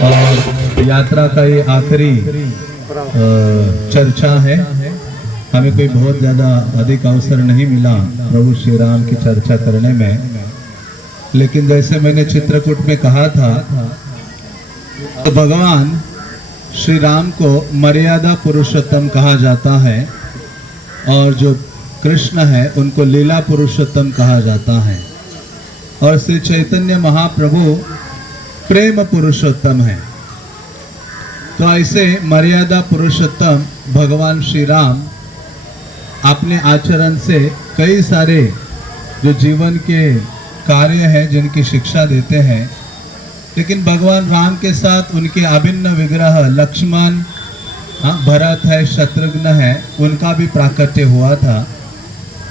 और यात्रा का ये आखिरी चर्चा है। हमें कोई बहुत ज़्यादा अधिक अवसर नहीं मिला प्रभु श्री राम की चर्चा करने में, लेकिन जैसे मैंने चित्रकूट में कहा था, तो भगवान श्री राम को मर्यादा पुरुषोत्तम कहा जाता है और जो कृष्ण है उनको लीला पुरुषोत्तम कहा जाता है, और श्री चैतन्य महाप्रभु प्रेम पुरुषोत्तम है। तो ऐसे मर्यादा पुरुषोत्तम भगवान श्री राम अपने आचरण से कई सारे जो जीवन के कार्य हैं जिनकी शिक्षा देते हैं, लेकिन भगवान राम के साथ उनके अभिन्न विग्रह लक्ष्मण, भरत है, शत्रुघ्न है, उनका भी प्राकट्य हुआ था।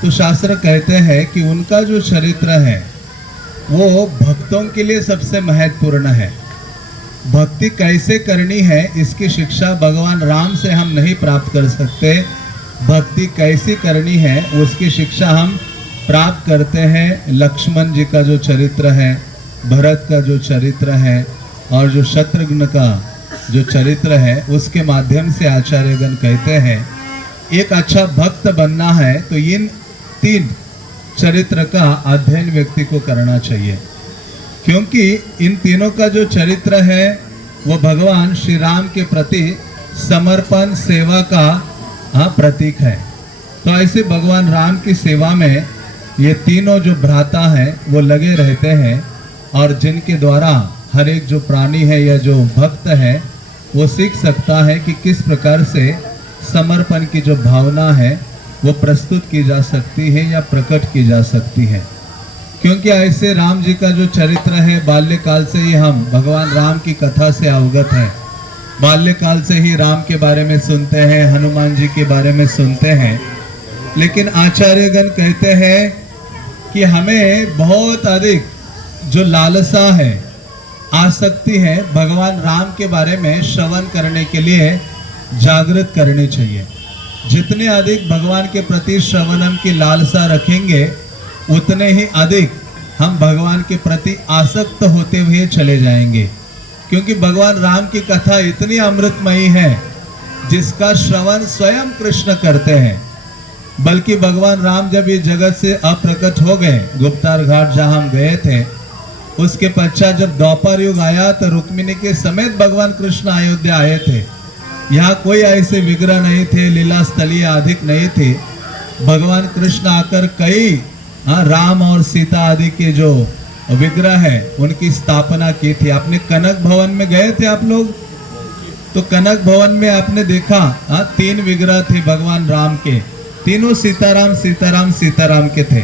तो शास्त्र कहते हैं कि उनका जो चरित्र है वो भक्तों के लिए सबसे महत्वपूर्ण है। भक्ति कैसे करनी है इसकी शिक्षा भगवान राम से हम नहीं प्राप्त कर सकते। भक्ति कैसी करनी है उसकी शिक्षा हम प्राप्त करते हैं लक्ष्मण जी का जो चरित्र है, भरत का जो चरित्र है और जो शत्रुघ्न का जो चरित्र है, उसके माध्यम से आचार्यगण कहते हैं एक अच्छा भक्त बनना है तो इन तीन चरित्र का अध्ययन व्यक्ति को करना चाहिए, क्योंकि इन तीनों का जो चरित्र है वो भगवान श्री राम के प्रति समर्पण सेवा का प्रतीक है। तो ऐसे भगवान राम की सेवा में ये तीनों जो भ्राता हैं वो लगे रहते हैं, और जिनके द्वारा हर एक जो प्राणी है या जो भक्त है वो सीख सकता है कि किस प्रकार से समर्पण की जो भावना है वो प्रस्तुत की जा सकती है या प्रकट की जा सकती है। क्योंकि ऐसे राम जी का जो चरित्र है बाल्यकाल से ही हम भगवान राम की कथा से अवगत हैं। बाल्यकाल से ही राम के बारे में सुनते हैं, हनुमान जी के बारे में सुनते हैं, लेकिन आचार्यगण कहते हैं कि हमें बहुत अधिक जो लालसा है, आसक्ति है, भगवान राम के बारे में श्रवण करने के लिए जागृत करनी चाहिए। जितने अधिक भगवान के प्रति श्रवणम की लालसा रखेंगे उतने ही अधिक हम भगवान के प्रति आसक्त होते हुए चले जाएंगे, क्योंकि भगवान राम की कथा इतनी अमृतमयी है जिसका श्रवण स्वयं कृष्ण करते हैं। बल्कि भगवान राम जब ये जगत से अप्रकट हो गए, गुप्तार घाट जहाँ हम गए थे, उसके पश्चात जब द्वापर युग आया तो रुक्मिणी के समेत भगवान कृष्ण अयोध्या आए थे। यहाँ कोई ऐसे विग्रह नहीं थे, लीला स्थलीय अधिक नहीं थे। भगवान कृष्ण आकर कई राम और सीता आदि के जो विग्रह है उनकी स्थापना की थी। आपने कनक भवन में गए थे आप लोग, तो कनक भवन में आपने देखा तीन विग्रह थे भगवान राम के, तीनों सीताराम सीताराम सीताराम के थे।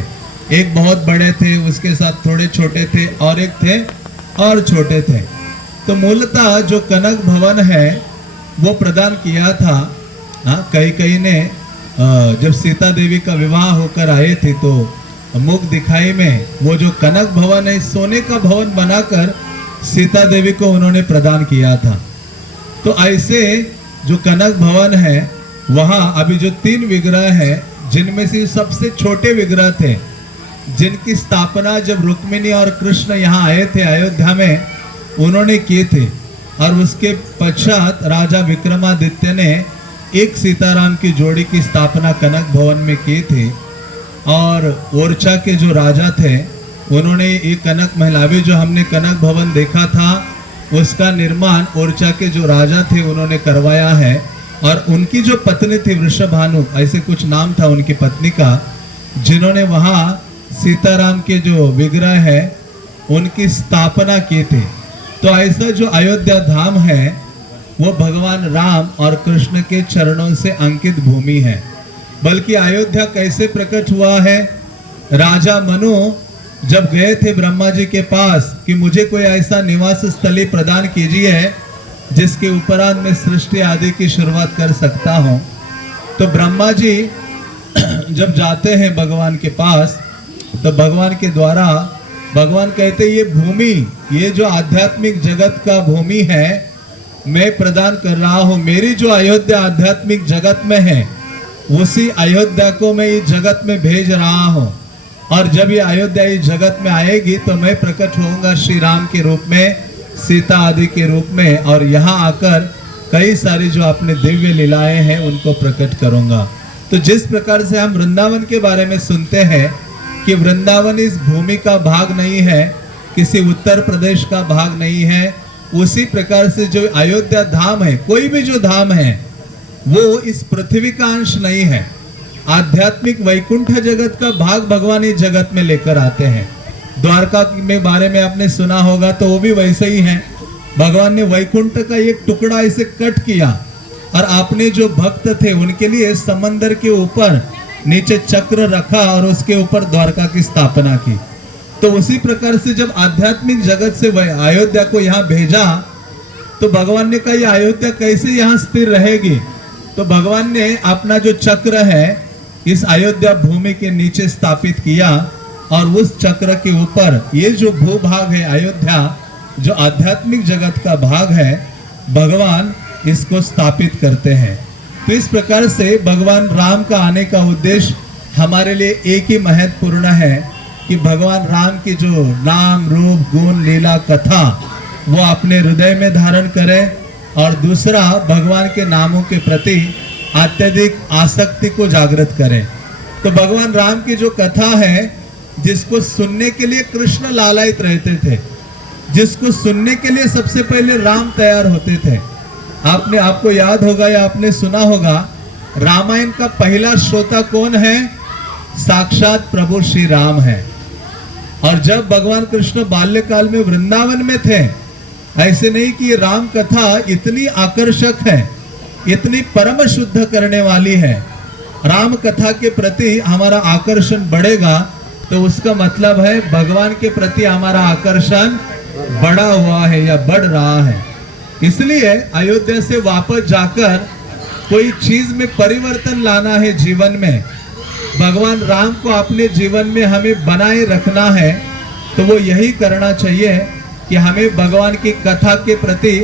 एक बहुत बड़े थे, उसके साथ थोड़े छोटे थे, और एक थे और छोटे थे। तो मूलतः जो कनक भवन है वो प्रदान किया था कई ने जब सीता देवी का विवाह होकर आए थे तो मुख दिखाई में वो जो कनक भवन है सोने का भवन बनाकर सीता देवी को उन्होंने प्रदान किया था। तो ऐसे जो कनक भवन है वहाँ अभी जो तीन विग्रह है जिनमें से सबसे छोटे विग्रह थे, जिनकी स्थापना जब रुक्मिणी और कृष्ण यहाँ आए थे अयोध्या में उन्होंने किए थे, और उसके पश्चात राजा विक्रमादित्य ने एक सीताराम की जोड़ी की स्थापना कनक भवन में की थी। और ओरछा के जो राजा थे उन्होंने एक कनक महलावी जो हमने कनक भवन देखा था उसका निर्माण ओरछा के जो राजा थे उन्होंने करवाया है। और उनकी जो पत्नी थी वृषभानु, ऐसे कुछ नाम था उनकी पत्नी का, जिन्होंने वहाँ सीताराम के जो विग्रह है उनकी स्थापना की थी। तो ऐसा जो अयोध्या धाम है वो भगवान राम और कृष्ण के चरणों से अंकित भूमि है। बल्कि अयोध्या कैसे प्रकट हुआ है, राजा मनु जब गए थे ब्रह्मा जी के पास कि मुझे कोई ऐसा निवास स्थली प्रदान कीजिए जिसके उपरांत मैं सृष्टि आदि की शुरुआत कर सकता हूँ, तो ब्रह्मा जी जब जाते हैं भगवान के पास तो भगवान के द्वारा भगवान कहते ये भूमि, ये जो आध्यात्मिक जगत का भूमि है मैं प्रदान कर रहा हूँ। मेरी जो अयोध्या आध्यात्मिक जगत में है उसी अयोध्या को मैं इस जगत में भेज रहा हूँ, और जब ये अयोध्या इस जगत में आएगी तो मैं प्रकट होऊंगा श्री राम के रूप में सीता आदि के रूप में, और यहाँ आकर कई सारी जो आपने दिव्य लीलाएं हैं उनको प्रकट करूंगा। तो जिस प्रकार से हम वृंदावन के बारे में सुनते हैं कि वृंदावन इस भूमि का भाग नहीं है, किसी उत्तर प्रदेश का भाग नहीं है, उसी प्रकार से जो अयोध्या धाम है, कोई भी जो धाम है वो इस पृथ्वी का अंश नहीं है। आध्यात्मिक वैकुंठ जगत का भाग भगवान इस जगत में लेकर आते हैं। द्वारका में बारे में आपने सुना होगा, तो वो भी वैसे ही है। भगवान ने वैकुंठ का एक टुकड़ा ऐसे कट किया और आपने जो भक्त थे उनके लिए समंदर के ऊपर नीचे चक्र रखा और उसके ऊपर द्वारका की स्थापना की। तो उसी प्रकार से जब आध्यात्मिक जगत से अयोध्या को यहाँ भेजा, तो भगवान ने कहा ये अयोध्या कैसे यहाँ स्थिर रहेगी। तो भगवान ने अपना जो चक्र है इस अयोध्या भूमि के नीचे स्थापित किया, और उस चक्र के ऊपर ये जो भूभाग है अयोध्या, जो आध्यात्मिक जगत का भाग है, भगवान इसको स्थापित करते हैं। तो इस प्रकार से भगवान राम का आने का उद्देश्य हमारे लिए एक ही महत्वपूर्ण है कि भगवान राम की जो नाम रूप गुण लीला कथा वो अपने हृदय में धारण करें, और दूसरा भगवान के नामों के प्रति अत्यधिक आसक्ति को जागृत करें। तो भगवान राम की जो कथा है, जिसको सुनने के लिए कृष्ण लालायित रहते थे, जिसको सुनने के लिए सबसे पहले राम तैयार होते थे। आपको याद होगा या आपने सुना होगा, रामायण का पहला श्रोता कौन है? साक्षात प्रभु श्री राम है। और जब भगवान कृष्ण बाल्यकाल में वृंदावन में थे, ऐसे नहीं कि राम कथा इतनी आकर्षक है, इतनी परम शुद्ध करने वाली है। राम कथा के प्रति हमारा आकर्षण बढ़ेगा तो उसका मतलब है भगवान के प्रति हमारा आकर्षण बढ़ा हुआ है या बढ़ रहा है। इसलिए अयोध्या से वापस जाकर कोई चीज में परिवर्तन लाना है जीवन में, भगवान राम को अपने जीवन में हमें बनाए रखना है, तो वो यही करना चाहिए कि हमें भगवान की कथा के प्रति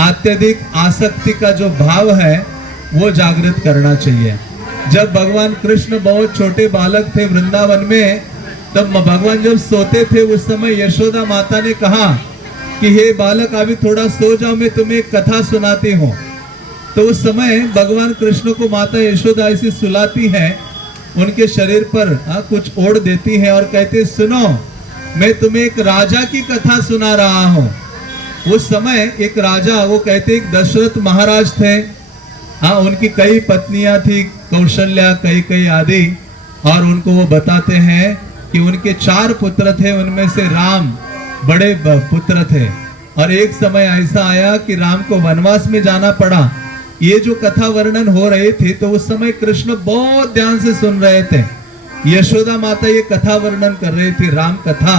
अत्यधिक आसक्ति का जो भाव है वो जागृत करना चाहिए। जब भगवान कृष्ण बहुत छोटे बालक थे वृंदावन में, तब भगवान जब सोते थे उस समय यशोदा माता ने कहा कि हे बालक अभी थोड़ा सो जाओ, मैं तुम्हें एक कथा सुनाती हूँ। तो उस समय भगवान कृष्ण को माता यशोदा ऐसी सुलाती है, उनके शरीर पर कुछ ओढ़ देती है और कहते सुनो, मैं तुम्हें एक राजा की कथा सुना रहा हूँ। उस समय एक राजा, वो कहते एक दशरथ महाराज थे, उनकी कई पत्नियां थी, कौशल्या, कई आदि, और उनको वो बताते हैं कि उनके 4 पुत्र थे, उनमें से राम बड़े पुत्र थे। और एक समय ऐसा आया कि राम को वनवास में जाना पड़ा। ये जो कथा वर्णन हो रही थी, तो उस समय कृष्ण बहुत ध्यान से सुन रहे थे। यशोदा माता ये कथा वर्णन कर रही थी, राम कथा,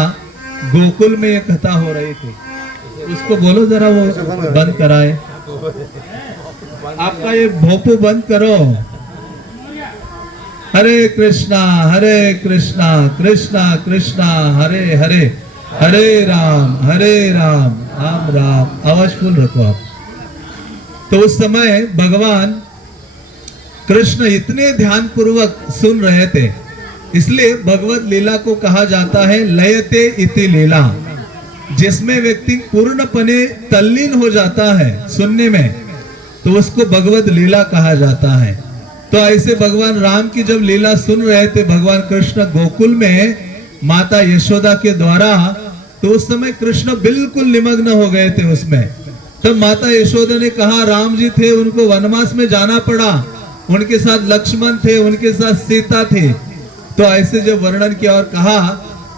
गोकुल में ये कथा हो रही थी। उसको बोलो जरा वो बंद कराए, आपका ये भोपू बंद करो। हरे कृष्णा कृष्णा कृष्णा हरे हरे, हरे राम राम राम। आवाज फुल रखो आप। तो उस समय भगवान कृष्ण इतने ध्यान पूर्वक सुन रहे थे, इसलिए भगवत लीला को कहा जाता है लयते इति लीला, जिसमें व्यक्ति पूर्णपने तल्लीन हो जाता है सुनने में, तो उसको भगवत लीला कहा जाता है। तो ऐसे भगवान राम की जब लीला सुन रहे थे भगवान कृष्ण गोकुल में माता यशोदा के द्वारा, तो उस समय कृष्ण बिल्कुल निमग्न हो गए थे उसमें। तब माता यशोदा ने कहा, राम जी थे, उनको वनवास में जाना पड़ा, उनके साथ लक्ष्मण थे, उनके साथ सीता थी। तो ऐसे जब वर्णन किया और कहा,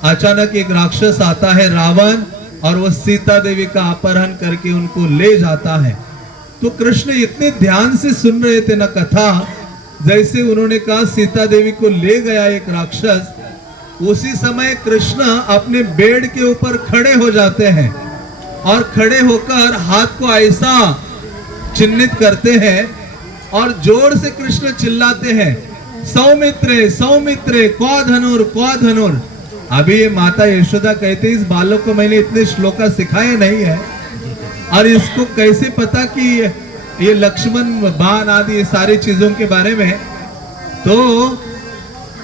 अचानक एक राक्षस आता है रावण, और वो सीता देवी का अपहरण करके उनको ले जाता है। तो कृष्ण इतने ध्यान से सुन रहे थे ना कथा, जैसे उन्होंने कहा सीता देवी को ले गया एक राक्षस, उसी समय कृष्ण अपने बेड के ऊपर खड़े हो जाते हैं और खड़े होकर हाथ को ऐसा चिन्हित करते हैं और जोर से कृष्ण चिल्लाते हैं, सौमित्रे सौमित्रे क्वा धनुर। अभी ये माता यशोदा कहते इस बालक को मैंने इतने श्लोका सिखाए नहीं है, और इसको कैसे पता कि ये लक्ष्मण बाण आदि ये सारी चीजों के बारे में। तो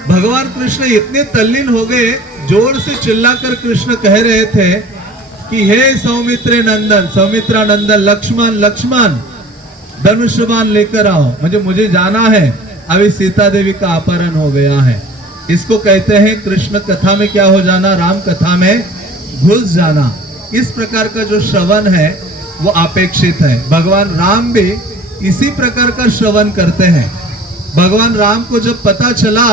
भगवान कृष्ण इतने तल्लीन हो गए, जोर से चिल्लाकर कृष्ण कह रहे थे कि हे सौमित्र नंदन, सौमित्रा नंदन, लक्ष्मण लक्ष्मण धनुष्यबाण लेकर आओ, मुझे जाना है, अभी सीता देवी का अपहरण हो गया है। इसको कहते हैं कृष्ण कथा में क्या हो जाना, राम कथा में घुस जाना। इस प्रकार का जो श्रवण है वो अपेक्षित है। भगवान राम भी इसी प्रकार का श्रवण करते हैं। भगवान राम को जब पता चला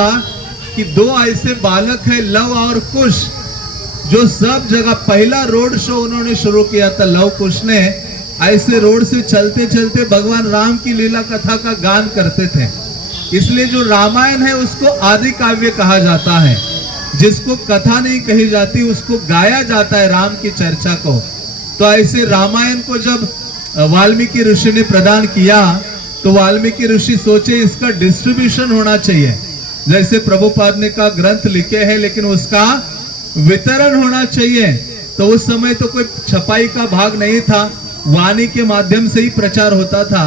कि दो ऐसे बालक है लव और कुश, जो सब जगह पहला रोड शो उन्होंने शुरू किया था, लव कुश ने ऐसे रोड से चलते चलते भगवान राम की लीला कथा का गान करते थे। इसलिए जो रामायण है उसको आदि काव्य कहा जाता है। जिसको कथा नहीं कही जाती उसको गाया जाता है राम की चर्चा को। तो ऐसे रामायण को जब वाल्मीकि ऋषि ने प्रदान किया तो वाल्मीकि ऋषि सोचे इसका डिस्ट्रीब्यूशन होना चाहिए। जैसे प्रभुपाद ने का ग्रंथ लिखे हैं लेकिन उसका वितरण होना चाहिए। तो उस समय तो कोई छपाई का भाग नहीं था, वाणी के माध्यम से ही प्रचार होता था।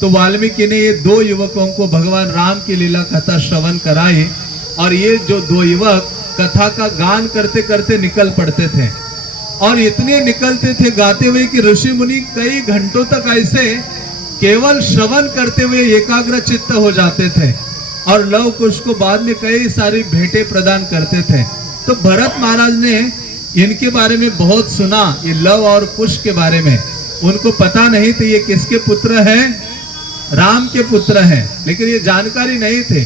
तो वाल्मीकि ने ये दो युवकों को भगवान राम की लीला कथा श्रवण कराई और ये जो दो युवक कथा का गान करते करते निकल पड़ते थे और इतने निकलते थे गाते हुए कि ऋषि मुनि कई घंटों तक ऐसे केवल श्रवण करते हुए एकाग्र चित्त हो जाते थे और लव कुश को बाद में कई सारी भेंटें प्रदान करते थे। तो भरत महाराज ने इनके बारे में बहुत सुना, ये लव और कुश के बारे में। उनको पता नहीं थे ये किसके पुत्र हैं, राम के पुत्र हैं, लेकिन ये जानकारी नहीं थे।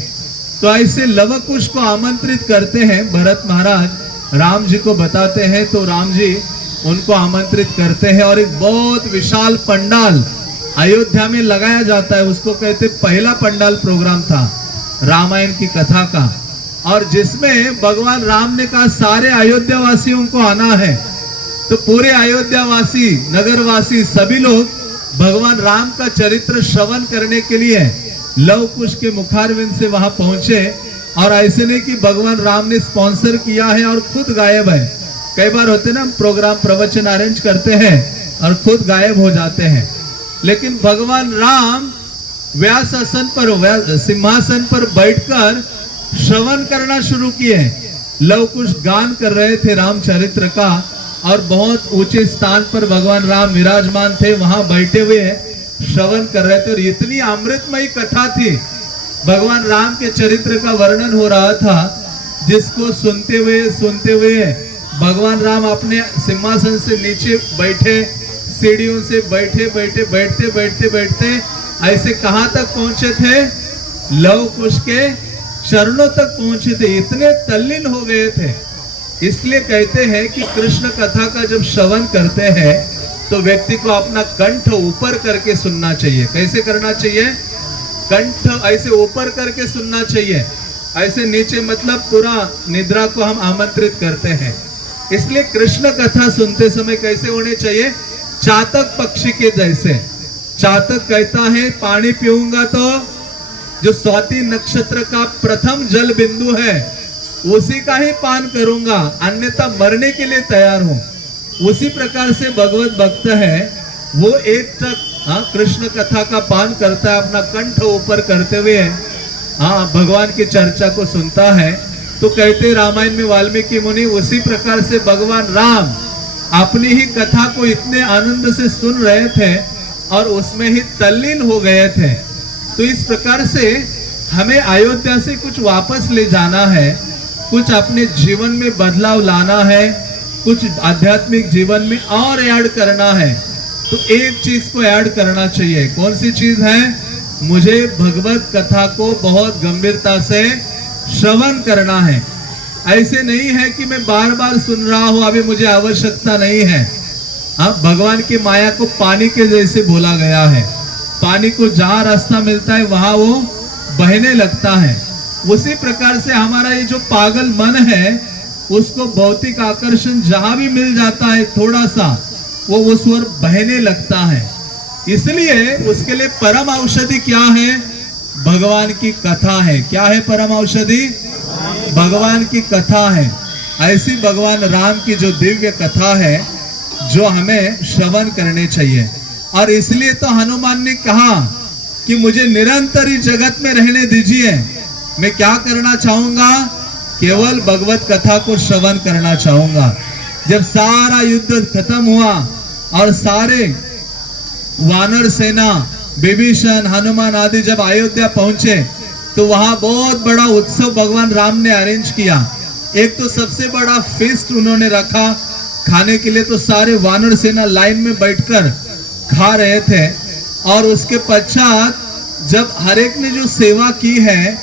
तो ऐसे लव कुश को आमंत्रित करते हैं भरत महाराज, राम जी को बताते हैं। तो राम जी उनको आमंत्रित करते हैं और एक बहुत विशाल पंडाल अयोध्या में लगाया जाता है। उसको कहते पहला पंडाल प्रोग्राम था रामायण की कथा का, और जिसमें भगवान राम ने कहा सारे अयोध्या वासियों को आना है। तो पूरे अयोध्या वासी, नगर वासी सभी लोग भगवान राम का चरित्र श्रवण करने के लिए लव कुश के मुखारविंद से वहां पहुंचे। और ऐसे नहीं कि भगवान राम ने स्पॉन्सर किया है और खुद गायब है। कई बार होते ना प्रोग्राम प्रवचन अरेंज करते हैं और खुद गायब हो जाते हैं, लेकिन भगवान राम व्यास आसन पर, सिंहासन पर बैठकर श्रवण करना शुरू किए। लव कुश गान कर रहे थे रामचरित्र का और बहुत ऊंचे स्थान पर भगवान राम विराजमान थे, वहां बैठे हुए श्रवण कर रहे थे। और इतनी अमृतमयी कथा थी, भगवान राम के चरित्र का वर्णन हो रहा था, जिसको सुनते हुए भगवान राम अपने सिंहासन से नीचे बैठे, सीढ़ियों से बैठते ऐसे कहां तक पहुंचे थे, लव कुश के चरणों तक पहुंचे थे। इतने तल्लीन हो गए थे। इसलिए कहते हैं कि कृष्ण कथा का जब श्रवण करते हैं तो व्यक्ति को अपना कंठ ऊपर करके सुनना चाहिए। कैसे करना चाहिए, कंठ ऐसे ऊपर करके सुनना चाहिए, ऐसे नीचे मतलब पूरा निद्रा को हम आमंत्रित करते हैं। इसलिए कृष्ण कथा सुनते समय कैसे होने चाहिए, चातक पक्षी के जैसे। चातक कहता है पानी पीऊंगा तो जो स्वाति नक्षत्र का प्रथम जल बिंदु है उसी का ही पान करूंगा, अन्यथा मरने के लिए तैयार हूं। उसी प्रकार से भगवत भक्त है, वो एक तक कृष्ण कथा का पान करता है, अपना कंठ ऊपर करते हुए भगवान की चर्चा को सुनता है। तो कहते रामायण में वाल्मीकि मुनि उसी प्रकार से भगवान राम अपनी ही कथा को इतने आनंद से सुन रहे थे और उसमें ही तल्लीन हो गए थे। तो इस प्रकार से हमें अयोध्या से कुछ वापस ले जाना है, कुछ अपने जीवन में बदलाव लाना है, कुछ आध्यात्मिक जीवन में और ऐड करना है। तो एक चीज को ऐड करना चाहिए। कौन सी चीज है, मुझे भगवत कथा को बहुत गंभीरता से श्रवण करना है। ऐसे नहीं है कि मैं बार बार सुन रहा हूं, अभी मुझे आवश्यकता नहीं है। भगवान की माया को पानी के जैसे बोला गया है। पानी को जहां रास्ता मिलता है वहां वो बहने लगता है। उसी प्रकार से हमारा ये जो पागल मन है उसको भौतिक आकर्षण जहां भी मिल जाता है थोड़ा सा, वो उस ओर बहने लगता है। इसलिए उसके लिए परम औषधि क्या है, भगवान की कथा है। क्या है परम औषधि, भगवान की कथा है। ऐसी भगवान राम की जो दिव्य कथा है जो हमें श्रवण करने चाहिए। और इसलिए तो हनुमान ने कहा कि मुझे निरंतर ही जगत में रहने दीजिए, मैं क्या करना चाहूंगा, केवल भगवत कथा को श्रवण करना चाहूंगा। जब सारा युद्ध खत्म हुआ और सारे वानर सेना विभीषण हनुमान आदि जब अयोध्या पहुंचे तो वहां बहुत बड़ा उत्सव भगवान राम ने अरेंज किया। एक तो सबसे बड़ा फेस्ट उन्होंने रखा खाने के लिए, तो सारे वानर सेना लाइन में बैठकर खा रहे थे। और उसके पश्चात जब हर एक ने जो सेवा की है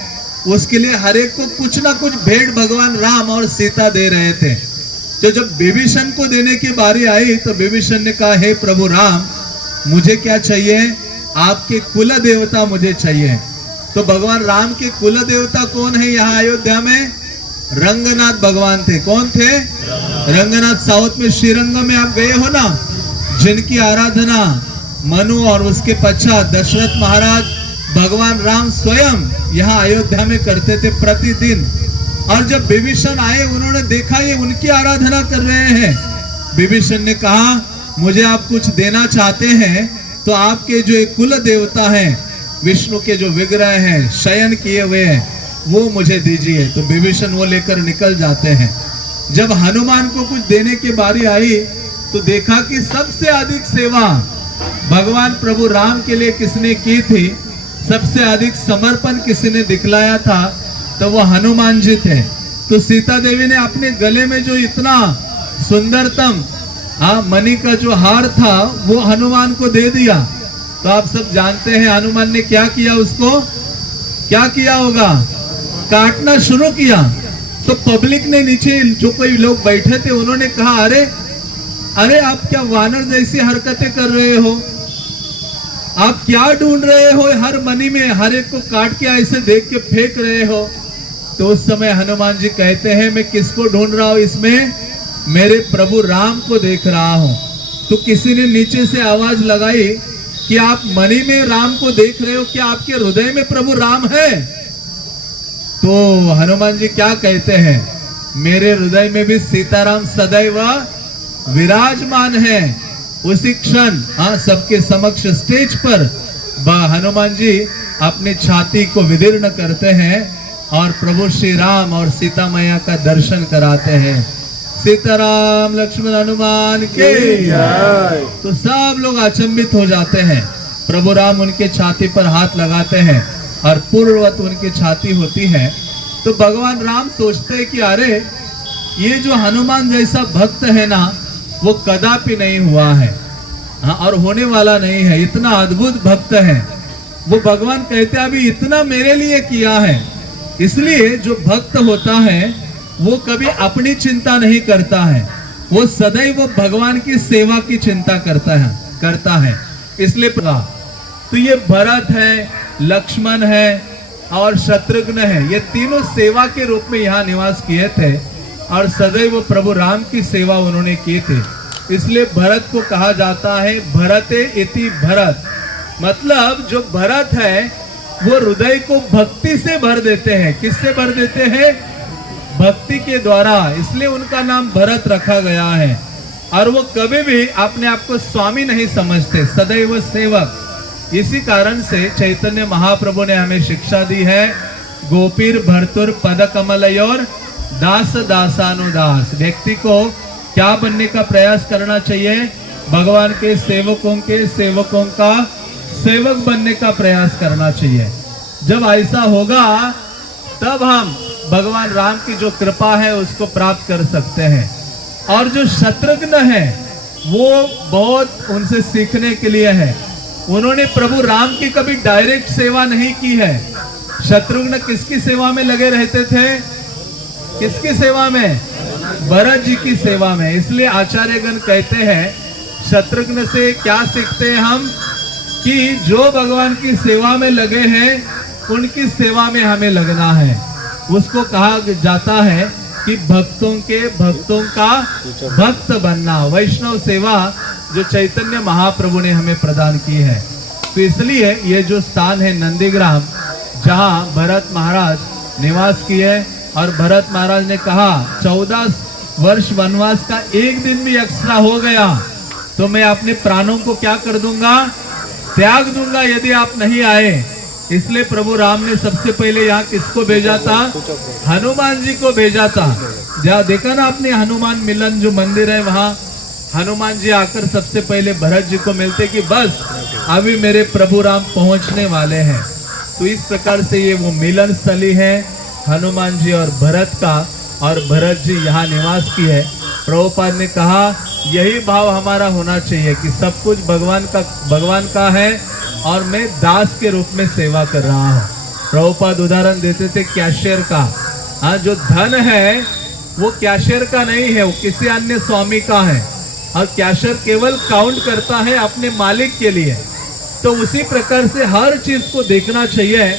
उसके लिए हर एक को कुछ ना कुछ भेंट भगवान राम और सीता दे रहे थे। तो जब विभीषण को देने की बारी आई तो विभीषण ने कहा, हे प्रभु राम, मुझे क्या चाहिए? आपके कुल देवता मुझे चाहिए। तो भगवान राम के कुल देवता कौन है? यहाँ अयोध्या में रंगनाथ भगवान थे। कौन थे? रंगनाथ। साउथ में श्रीरंगम में आप गए हो ना, जिनकी आराधना मनु और उसके पश्चात दशरथ महाराज भगवान राम स्वयं यहाँ अयोध्या में करते थे प्रतिदिन। और जब विभीषण आए उन्होंने देखा ये उनकी आराधना कर रहे हैं। विभीषण ने कहा, मुझे आप कुछ देना चाहते हैं तो आपके जो एक कुल देवता हैं, विष्णु के जो विग्रह हैं शयन किए हुए हैं, वो मुझे दीजिए। तो विभीषण वो लेकर निकल जाते हैं। जब हनुमान को कुछ देने की बारी आई तो देखा कि सबसे अधिक सेवा भगवान प्रभु राम के लिए किसने की थी, सबसे अधिक समर्पण किसी ने दिखलाया था, तो वो हनुमान जी थे। तो सीता देवी ने अपने गले में जो इतना सुंदरतम मणि का जो हार था वो हनुमान को दे दिया। तो आप सब जानते हैं हनुमान ने क्या किया, उसको क्या किया होगा? काटना शुरू किया। तो पब्लिक ने नीचे जो कोई लोग बैठे थे उन्होंने कहा, अरे अरे आप क्या वानर जैसी हरकतें कर रहे हो? आप क्या ढूंढ रहे हो? हर मनी में हर एक को काट के ऐसे देख के फेंक रहे हो। तो उस समय हनुमान जी कहते हैं, मैं किसको ढूंढ रहा हूं? इसमें मेरे प्रभु राम को देख रहा हूं। तो किसी ने नीचे से आवाज लगाई कि आप मणि में राम को देख रहे हो, क्या आपके हृदय में प्रभु राम है? तो हनुमान जी क्या कहते हैं, मेरे हृदय में भी सीताराम सदैव विराजमान है। उसी क्षण सबके समक्ष स्टेज पर हनुमान जी अपनी छाती को विदीर्ण करते हैं और प्रभु श्री राम और सीता मैया का दर्शन कराते हैं। सीताराम लक्ष्मण हनुमान के जय। तो सब लोग अचंभित हो जाते हैं। प्रभु राम उनके छाती पर हाथ लगाते हैं और पूर्ववत उनकी छाती होती है। तो भगवान राम सोचते हैं कि अरे ये जो हनुमान जैसा भक्त है ना, वो कदापि नहीं हुआ है और होने वाला नहीं है। इतना अद्भुत भक्त है। वो भगवान कहते हैं अभी इतना मेरे लिए किया है। इसलिए जो भक्त होता है वो कभी अपनी चिंता नहीं करता है, वो सदैव वो भगवान की सेवा की चिंता करता है। इसलिए तो ये भरत है, लक्ष्मण है और शत्रुघ्न है, ये तीनों सेवा के रूप में यहाँ निवास किए थे और सदैव प्रभु राम की सेवा उन्होंने की थी। इसलिए भरत को कहा जाता है भरते इति भरत। मतलब जो भरत है वो हृदय को भक्ति से भर देते हैं। किससे भर देते हैं? भक्ति के द्वारा। इसलिए उनका नाम भरत रखा गया है। और वो कभी भी अपने आप को स्वामी नहीं समझते, सदैव सेवक। इसी कारण से चैतन्य महाप्रभु ने हमें शिक्षा दी है, गोपीर भर्तुर पद कमलयोर दास दासानुदास। व्यक्ति को क्या बनने का प्रयास करना चाहिए? भगवान के सेवकों का सेवक बनने का प्रयास करना चाहिए। जब ऐसा होगा तब हम भगवान राम की जो कृपा है उसको प्राप्त कर सकते हैं। और जो शत्रुघ्न है वो बहुत उनसे सीखने के लिए है। उन्होंने प्रभु राम की कभी डायरेक्ट सेवा नहीं की है। शत्रुघ्न किसकी सेवा में लगे रहते थे? किसकी सेवा में? भरत जी की सेवा में। इसलिए आचार्यगण कहते हैं शत्रुघ्न से क्या सीखते हैं हम, कि जो भगवान की सेवा में लगे हैं उनकी सेवा में हमें लगना है। उसको कहा जाता है कि भक्तों का भक्त बनना, वैष्णव सेवा जो चैतन्य महाप्रभु ने हमें प्रदान की है। तो इसलिए ये जो स्थान है नंदीग्राम, जहाँ भरत महाराज निवास किए और भरत महाराज ने कहा 14 वर्ष वनवास का एक दिन भी एक्स्ट्रा हो गया तो मैं अपने प्राणों को क्या कर दूंगा? त्याग दूंगा यदि आप नहीं आए। इसलिए प्रभु राम ने सबसे पहले यहाँ किसको भेजा था? हनुमान जी को भेजा था। जहाँ देखा ना आपने हनुमान मिलन जो मंदिर है, वहाँ हनुमान जी आकर सबसे पहले भरत जी को मिलते कि बस अभी मेरे प्रभु राम पहुंचने वाले हैं। तो इस प्रकार से ये वो मिलन स्थली है हनुमान जी और भरत का, और भरत जी यहाँ निवास की है। प्रभुपाद ने कहा यही भाव हमारा होना चाहिए कि सब कुछ भगवान का है और मैं दास के रूप में सेवा कर रहा हूँ। प्रभुपाद उदाहरण देते थे कैशियर का। हाँ, जो धन है वो कैशियर का नहीं है, वो किसी अन्य स्वामी का है, और कैशियर केवल काउंट करता है अपने मालिक के लिए। तो उसी प्रकार से हर चीज को देखना चाहिए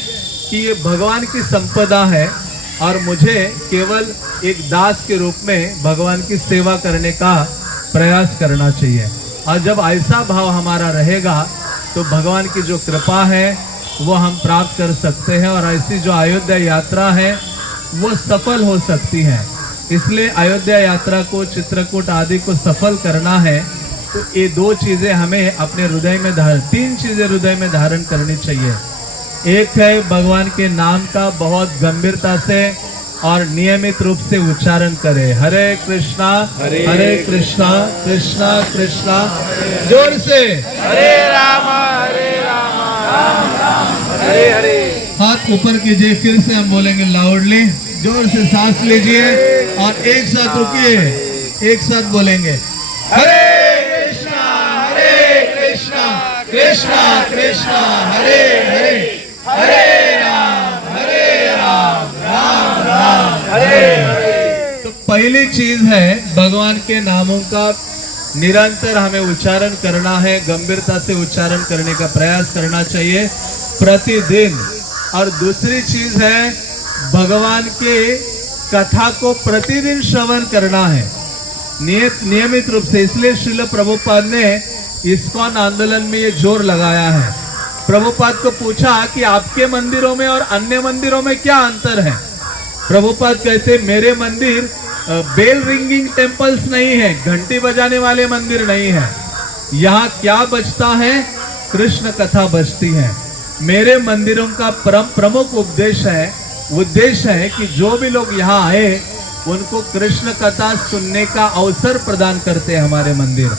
कि ये भगवान की संपदा है और मुझे केवल एक दास के रूप में भगवान की सेवा करने का प्रयास करना चाहिए। और जब ऐसा भाव हमारा रहेगा तो भगवान की जो कृपा है वो हम प्राप्त कर सकते हैं, और ऐसी जो अयोध्या यात्रा है वो सफल हो सकती है। इसलिए अयोध्या यात्रा को, चित्रकूट आदि को सफल करना है तो ये दो चीजें हमें अपने हृदय में तीन चीजें हृदय में धारण करनी चाहिए। एक है भगवान के नाम का बहुत गंभीरता से और नियमित रूप से उच्चारण करें। हरे कृष्णा कृष्णा कृष्णा, जोर से हरे राम राम राम हरे हरे। हाथ ऊपर कीजिए, फिर से हम बोलेंगे लाउडली, जोर से सांस लीजिए और एक साथ रुकिए, एक साथ बोलेंगे हरे कृष्णा कृष्णा कृष्णा हरे हरे, हरे राम राम राम हरे हरे। तो पहली चीज है भगवान के नामों का निरंतर हमें उच्चारण करना है, गंभीरता से उच्चारण करने का प्रयास करना चाहिए प्रतिदिन। और दूसरी चीज है भगवान के कथा को प्रतिदिन श्रवण करना है नियमित रूप से। इसलिए श्रील प्रभुपाद ने इस्कॉन आंदोलन में ये जोर लगाया है। प्रभुपाद को पूछा कि आपके मंदिरों में और अन्य मंदिरों में क्या अंतर है? प्रभुपाद कहते मेरे मंदिर बेल रिंगिंग टेम्पल्स नहीं है, घंटी बजाने वाले मंदिर नहीं है। यहाँ क्या बजता है? कृष्ण कथा बजती है। मेरे मंदिरों का प्रमुख उद्देश्य है कि जो भी लोग यहाँ आए उनको कृष्ण कथा सुनने का अवसर प्रदान करते हैं हमारे मंदिर।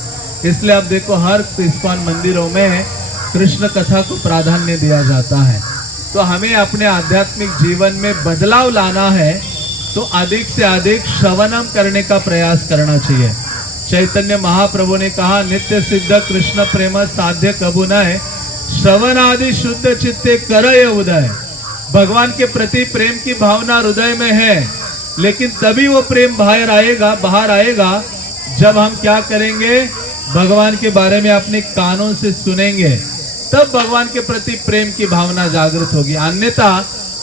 इसलिए आप देखो हर इस्कॉन मंदिरों में कृष्ण कथा को प्राधान्य दिया जाता है। तो हमें अपने आध्यात्मिक जीवन में बदलाव लाना है तो अधिक से अधिक श्रवणम करने का प्रयास करना चाहिए। चैतन्य महाप्रभु ने कहा नित्य सिद्ध कृष्ण प्रेम साध्य कबू नय, श्रवण आदि शुद्ध चित्ते करय उदय। भगवान के प्रति प्रेम की भावना हृदय में है, लेकिन तभी वो प्रेम बाहर आएगा जब हम क्या करेंगे? भगवान के बारे में अपने कानों से सुनेंगे, तब भगवान के प्रति प्रेम की भावना जागृत होगी। अन्यथा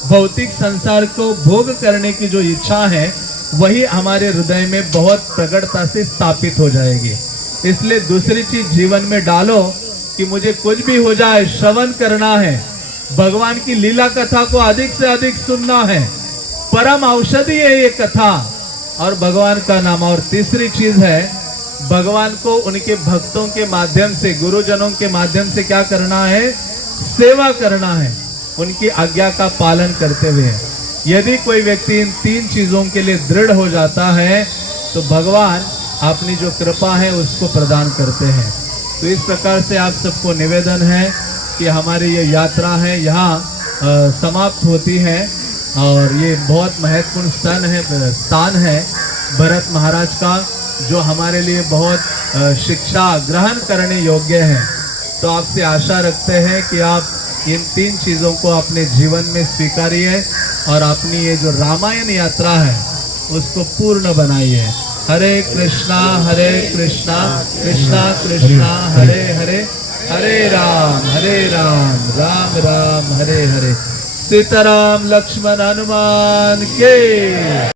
भौतिक संसार को भोग करने की जो इच्छा है वही हमारे हृदय में बहुत प्रकटता से स्थापित हो जाएगी। इसलिए दूसरी चीज जीवन में डालो कि मुझे कुछ भी हो जाए श्रवण करना है, भगवान की लीला कथा को अधिक से अधिक सुनना है। परम औषधि है ये कथा और भगवान का नाम। और तीसरी चीज है भगवान को उनके भक्तों के माध्यम से, गुरुजनों के माध्यम से क्या करना है? सेवा करना है, उनकी आज्ञा का पालन करते हुए। यदि कोई व्यक्ति इन तीन चीजों के लिए दृढ़ हो जाता है तो भगवान अपनी जो कृपा है उसको प्रदान करते हैं। तो इस प्रकार से आप सबको निवेदन है कि हमारी ये यात्रा है यहाँ समाप्त होती है, और ये बहुत महत्वपूर्ण स्थान है भरत महाराज का, जो हमारे लिए बहुत शिक्षा ग्रहण करने योग्य है। तो आपसे आशा रखते हैं कि आप इन तीन चीज़ों को अपने जीवन में स्वीकारिए और अपनी ये जो रामायण यात्रा है उसको पूर्ण बनाइए। हरे कृष्णा कृष्णा कृष्णा हरे हरे, हरे राम राम राम हरे हरे। सीताराम लक्ष्मण हनुमान के